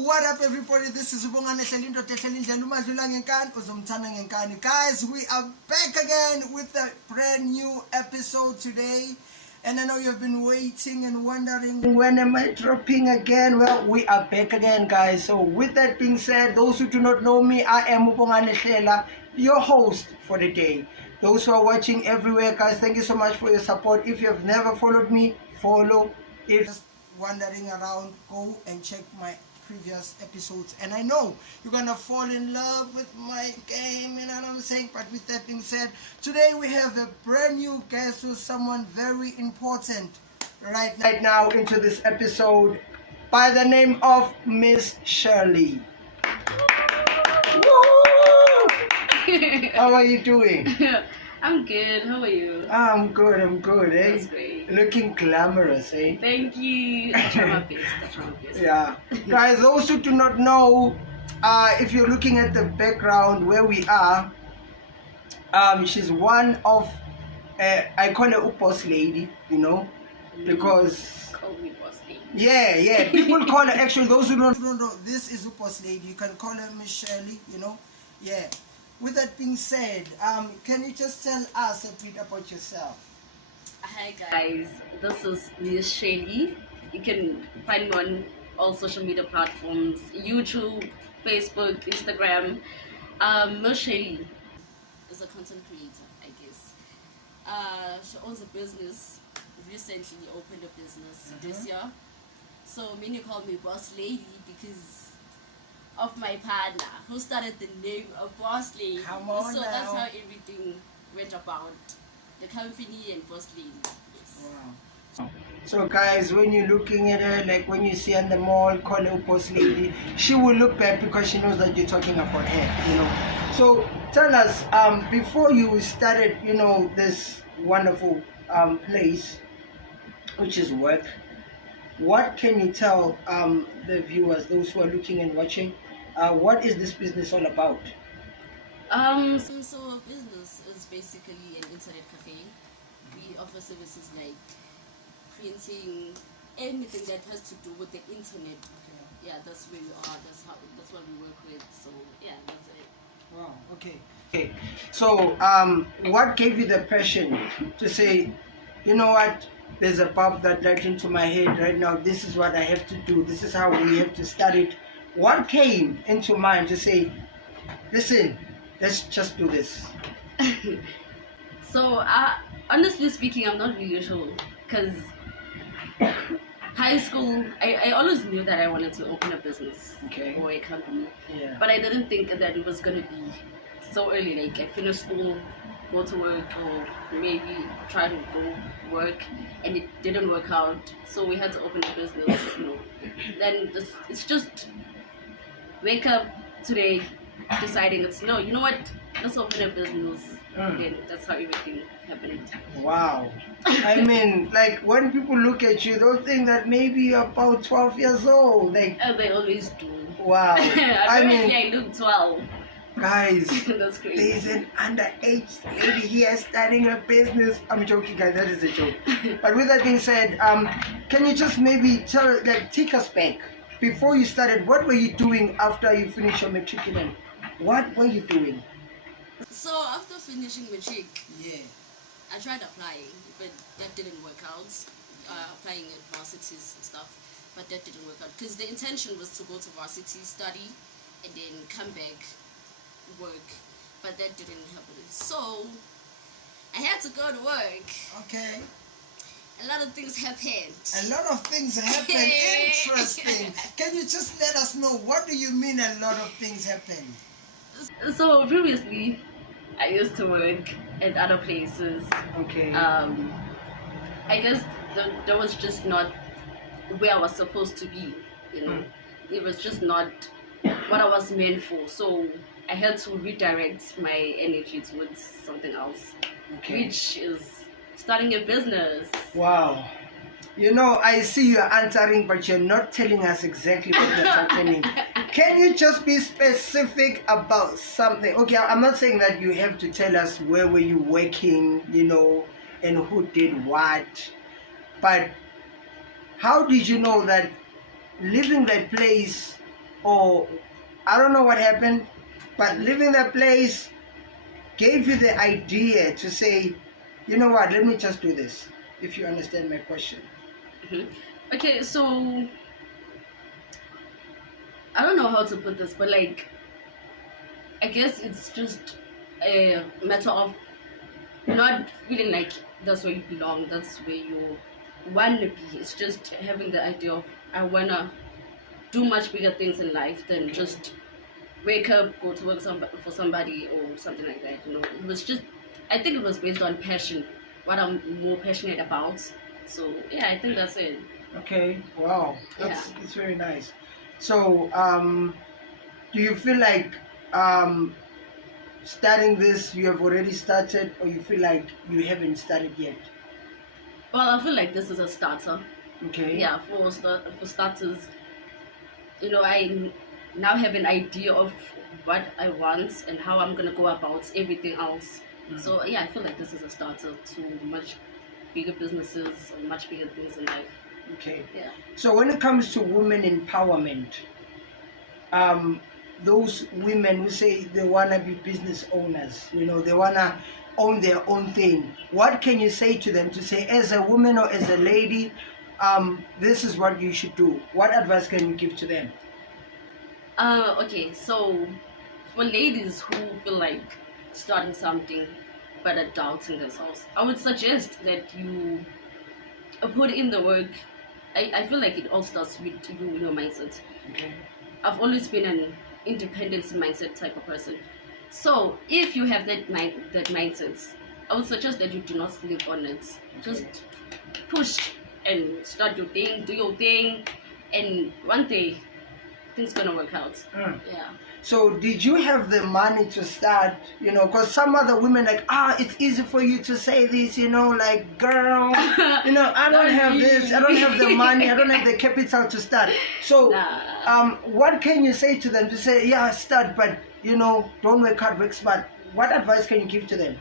what up everybody, this is Guys, we are back again with a brand new episode today. And I know you've been waiting and wondering, when am I dropping again? Well, we are back again, guys. So with that being said, those who do not know me, I am Sherly, your host for the day. Those who are watching everywhere, guys, thank you so much for your support. If you have never followed me, follow. If just wandering around, go and check my previous episodes. And I know you're gonna fall in love with my game, you know what I'm saying? But with that being said, today we have a brand new guest who's someone very important right now into this episode by the name of Ms Sherly. How are you doing? I'm good. How are you? I'm good, eh? That's great. Looking glamorous, eh? Thank you. I try my best. Yeah. Guys, those who do not know, if you're looking at the background where we are, she's one of, I call her a boss lady, you know, because... Call me boss lady. Yeah. People call her, actually, those who don't know, this is a boss lady. You can call her Ms Sherly, you know. Yeah. With that being said, can you just tell us a bit about yourself? Hi guys, this is Ms Sherly. You can find me on all social media platforms: YouTube, Facebook, Instagram. Ms Sherly is a content creator, I guess. She owns a business. Recently opened a business this year. So many call me boss lady because of my partner who started the name of Boss Lady. Come on so now. That's how everything went about. The company and Boss Lady. Yes. Wow. So guys, when you're looking at her, like when you see her in the mall, call her Boss Lady, she will look back because she knows that you're talking about her, you know. So tell us, before you started, you know, this wonderful place, which is work, what can you tell the viewers, those who are looking and watching, what is this business all about? So our business is basically an internet cafe. We offer services like printing, anything that has to do with the internet. Okay. Yeah, that's where we are. That's what we work with. So yeah, that's it. Wow. Okay. So what gave you the passion to say, you know what? There's a pub that led into my head right now. This is what I have to do. This is how we have to start it. What came into mind to say, listen, let's just do this? So, honestly speaking, I'm not really sure. Because high school, I always knew that I wanted to open a business or a company. Yeah. But I didn't think that it was going to be so early. Like, I finished school, go to work, or maybe try to go work, and it didn't work out, so we had to open a business, you know. Then it's just wake up today deciding you know what, let's open a business. And that's how everything happened. Wow. I mean, like when people look at you, they'll think that maybe you're about 12 years old, like they always do. Wow. I mean, I look 12. Guys, that's crazy. There's an underage lady here starting a business. I'm joking, guys. That is a joke. But with that being said, can you just maybe take us back before you started? What were you doing after you finished your matriculum? What were you doing? So after finishing matric, I tried applying, but that didn't work out. Applying at varsities and stuff, but that didn't work out because the intention was to go to varsity, study, and then come back, work, but that didn't happen. So I had to go to work. Okay. A lot of things happened. A lot of things happened. Interesting. Can you just let us know, what do you mean a lot of things happened? So previously I used to work at other places. Okay. I guess that was just not where I was supposed to be, you know. It was just not what I was meant for. So I had to redirect my energy towards something else, which is starting a business. Wow. You know, I see you're answering, but you're not telling us exactly what is happening. Can you just be specific about something? Okay, I'm not saying that you have to tell us where were you working, you know, and who did what. But how did you know that leaving that place or I don't know what happened, but leaving that place gave you the idea to say, you know what, let me just do this, if you understand my question. Mhm. Okay, so I don't know how to put this, but like, I guess it's just a matter of not feeling like that's where you belong, that's where you want to be. It's just having the idea of I wanna do much bigger things in life than just wake up, go to work for somebody or something like that. You know, it was just, I think it was based on passion, what I'm more passionate about. So yeah, I think that's it. Okay, wow, it's very nice. So, do you feel like starting this, you have already started, or you feel like you haven't started yet? Well, I feel like this is a starter. Okay. Yeah, for starters, you know, now have an idea of what I want and how I'm gonna go about everything else. So yeah, I feel like this is a starter to much bigger businesses or much bigger things in life. Okay. Yeah. So when it comes to women empowerment, those women who say they wanna be business owners, you know, they wanna own their own thing. What can you say to them to say, as a woman or as a lady, this is what you should do? What advice can you give to them? Okay, so for ladies who feel like starting something but are doubting themselves, I would suggest that you put in the work. I feel like it all starts with you, your mindset. Okay. I've always been an independence mindset type of person. So if you have that mindset, I would suggest that you do not sleep on it. Just push and start your thing, do your thing, and one day things gonna work out. Yeah. So did you have the money to start, you know, because some other women like, it's easy for you to say this, you know, like, girl, you know, I don't have this, I don't have the money, I don't have the capital to start. So what can you say to them to say, yeah, start, but, you know, don't work hard, work smart? What advice can you give to them?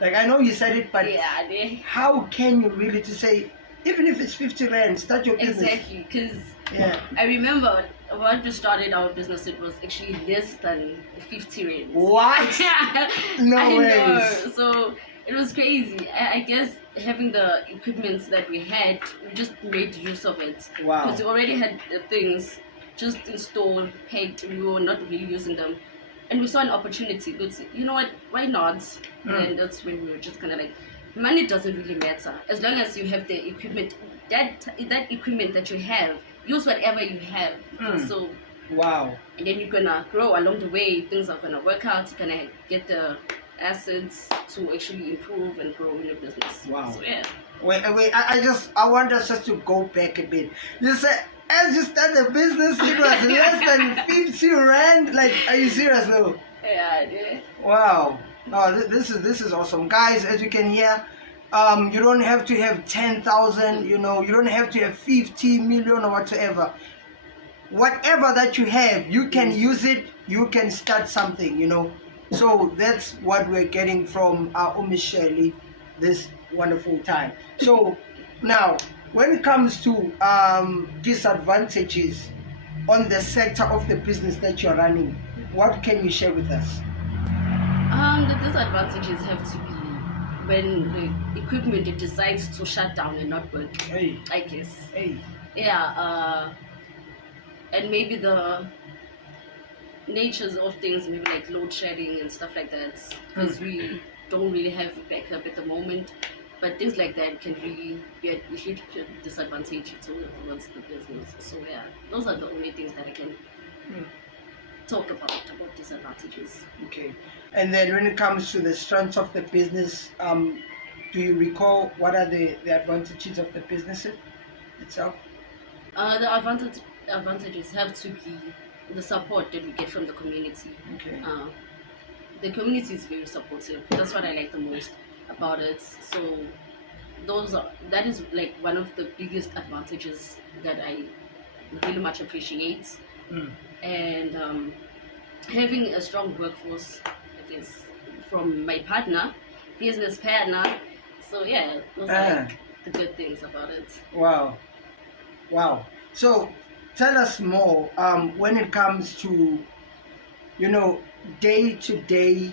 Like, I know you said it, but how can you really to say, even if it's 50 rand, start your business? Exactly, because I remember when we started our business, it was actually less than 50 rand. What? No way. So it was crazy. I guess having the equipment that we had, we just made use of it. Wow. Because we already had the things just installed, pegged, we were not really using them. And we saw an opportunity, but you know what, why not? And that's when we were just kind of like, money doesn't really matter. As long as you have the equipment, that equipment that you have, use whatever you have. So wow. And then you're gonna grow along the way, things are gonna work out, you're gonna get the assets to actually improve and grow in your business. Wow. So yeah. Wait, I want us just to go back a bit. You said as you started the business, it was less than 50 rand. Like, are you serious though? Yeah, I did. Wow. Oh, this is awesome, guys. As you can hear, you don't have to have 10,000. You know, you don't have to have 50 million or whatever. Whatever that you have, you can use it. You can start something. You know. So that's what we're getting from Ms Sherly this wonderful time. So now, when it comes to disadvantages on the sector of the business that you're running, what can you share with us? The disadvantages have to be when the equipment it decides to shut down and not work. Hey. I guess. Hey. Yeah. And maybe the natures of things, maybe like load shedding and stuff like that, because we don't really have backup at the moment. But things like that can really be a huge disadvantage towards the business. So yeah, those are the only things that I can talk about disadvantages. Okay. And then when it comes to the strengths of the business, do you recall what are the advantages of the business itself? The advantages have to be the support that we get from the community. Okay. The community is very supportive. That's what I like the most about it. So that is like one of the biggest advantages that I really much appreciate. And having a strong workforce, I guess, from my business partner. So yeah, those are like the good things about it. Wow. So tell us more when it comes to, you know, day-to-day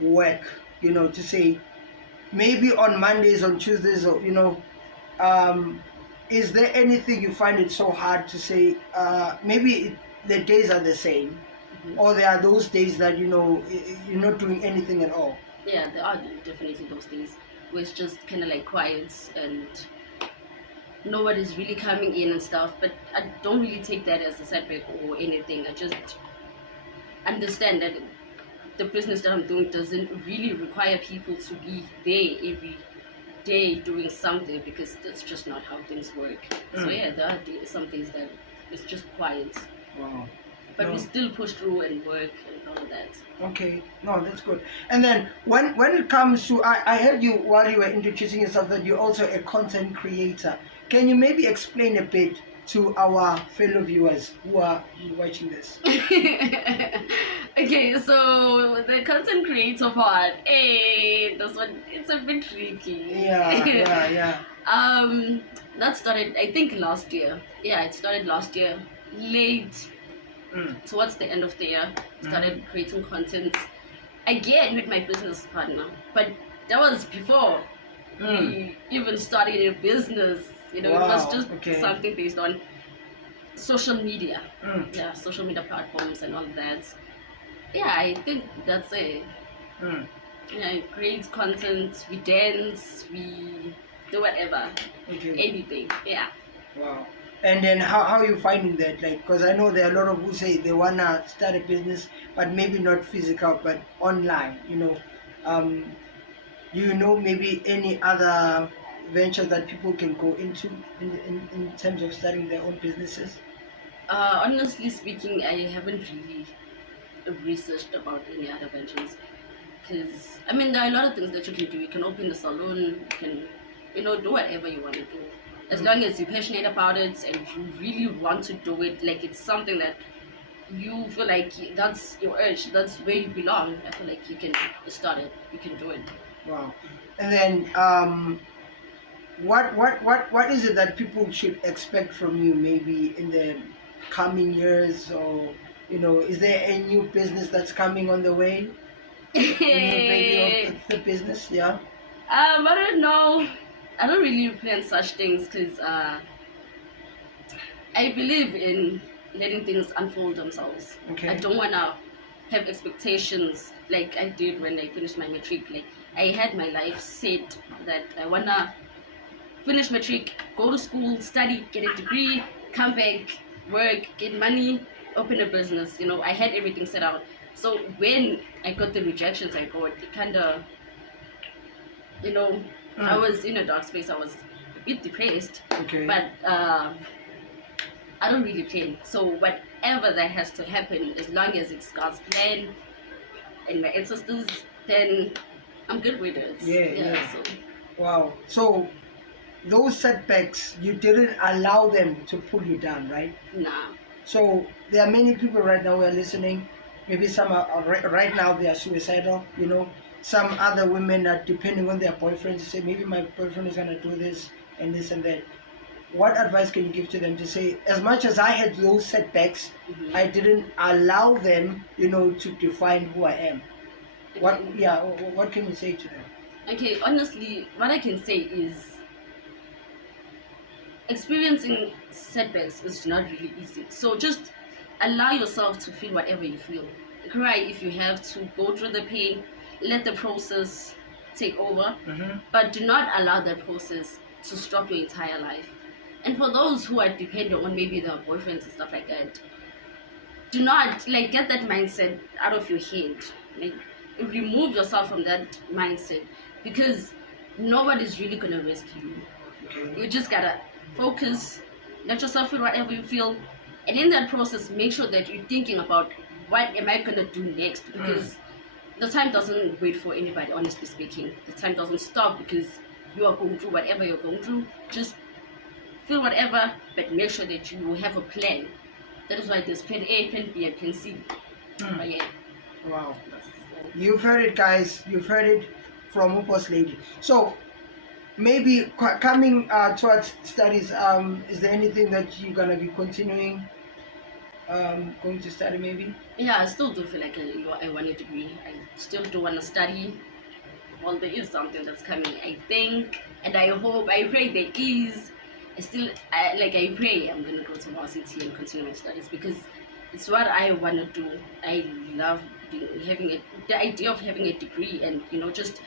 work, you know, to say maybe on Mondays, on Tuesdays, or, you know, is there anything you find it so hard to say, the days are the same, or there are those days that, you know, you're not doing anything at all? Yeah, there are definitely those days where it's just kind of like quiet and nobody's really coming in and stuff, but I don't really take that as a setback or anything. I just understand that the business that I'm doing doesn't really require people to be there every day doing something, because that's just not how things work. So yeah, there are some days that it's just quiet. Wow. But No. we still push through and work and all of that. Okay, no, that's good. And then when it comes to, I heard you while you were introducing yourself that you're also a content creator. Can you maybe explain a bit to our fellow viewers who are watching this? Okay, so the content creator part, this one, it's a bit tricky. Yeah. That started, I think, last year. Yeah, it started last year, late, towards the end of the year. Started creating content again with my business partner, but that was before we even started a business. You know, Wow, it was just okay. something based on social media. Yeah, social media platforms and all that. Yeah, I think that's it. Yeah, I create content, we dance, we do whatever, Okay. anything. Yeah. Wow. And then how are you finding that? Like, because I know there are a lot of who say they wanna start a business, but maybe not physical, but online. You know, do you know maybe any other ventures that people can go into in terms of starting their own businesses? Honestly speaking, I haven't really researched about any other ventures, because I mean there are a lot of things that you can do. You can open a salon, you can, you know, do whatever you want to do, as long as you're passionate about it and you really want to do it. Like, it's something that you feel like that's your urge, that's where you belong. I feel like you can start it, you can do it. Wow. And then what is it that people should expect from you maybe in the coming years, or, you know, is there a new business that's coming on the way? A new baby of the business, yeah. I don't know. I don't really plan such things, because I believe in letting things unfold themselves. Okay. I don't wanna have expectations like I did when I finished my matric. Like, I had my life set that I wanna finish matric, go to school, study, get a degree, come back, work, get money, open a business. You know, I had everything set out. So when I got the rejections I got, it kind of, you know, I was in a dark space. I was a bit depressed. Okay. But I don't really plan. So whatever that has to happen, as long as it's God's plan and my ancestors, then I'm good with it. Yeah. So Wow. So those setbacks, you didn't allow them to pull you down, right? nah. So there are many people right now who are listening. Maybe some are right now they are suicidal. You know, some other women are depending on their boyfriend to say, maybe my boyfriend is gonna do this and this and that. What advice can you give to them to say, as much as I had those setbacks, I didn't allow them, you know, to define who I am? What can you say to them? Okay, honestly, what I can say is experiencing setbacks is not really easy. So just allow yourself to feel whatever you feel. Cry if you have to, go through the pain, let the process take over, but do not allow that process to stop your entire life. And for those who are dependent on maybe their boyfriends and stuff like that, do not, like, get that mindset out of your head. Like, remove yourself from that mindset, because nobody's really gonna rescue you. Okay. You just gotta focus, let yourself feel whatever you feel, and in that process, make sure that you're thinking about what am I gonna do next, because the time doesn't wait for anybody. Honestly speaking, the time doesn't stop because you are going through whatever you're going through. Just feel whatever, but make sure that you have a plan. That is why there's plan A, plan B, and plan C. But yeah. Wow. You've heard it, guys. You've heard it from Upo's lady. So, maybe coming towards studies, is there anything that you're gonna be continuing going to study maybe? Yeah, I still do feel like I want a degree. I still do want to study. Well, there is something that's coming, I think, and I hope, I pray there is. I pray I'm gonna go to varsity and continue my studies because it's what I want to do. I love the idea of having a degree and just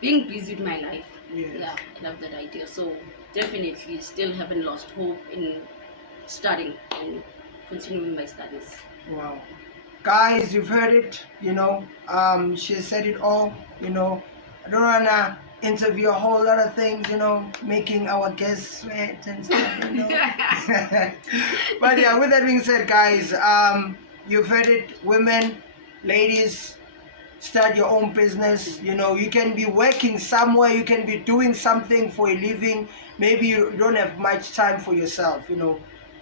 being busy with my life. Yes. Yeah, I love that idea. So definitely, still haven't lost hope in studying and continuing my studies. Wow. Guys, you've heard it, she said it all, I don't wanna interview a whole lot of things, making our guests sweat and stuff. But yeah, with that being said, guys, you've heard it, women, ladies, start your own business. You can be working somewhere, you can be doing something for a living. Maybe you don't have much time for yourself.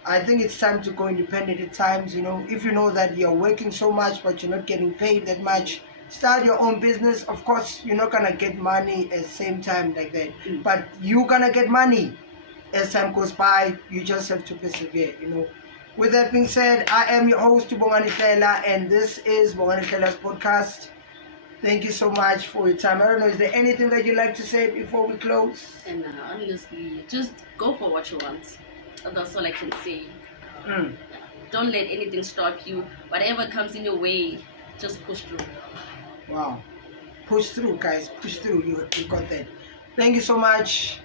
I think it's time to go independent at times. If you know that you're working so much but you're not getting paid that much, start your own business. Of course, you're not gonna get money at the same time like that, but you're gonna get money as time goes by. You just have to persevere. With that being said, I am your host Bongani Tlela, and this is Bongani Tela's podcast. Thank you so much for your time. I don't know, is there anything that you'd like to say before we close? And honestly, just go for what you want. That's all I can say. Don't let anything stop you. Whatever comes in your way, just push through. Wow. Push through, guys. Push through. You got that. Thank you so much.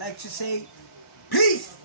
Like to say, peace.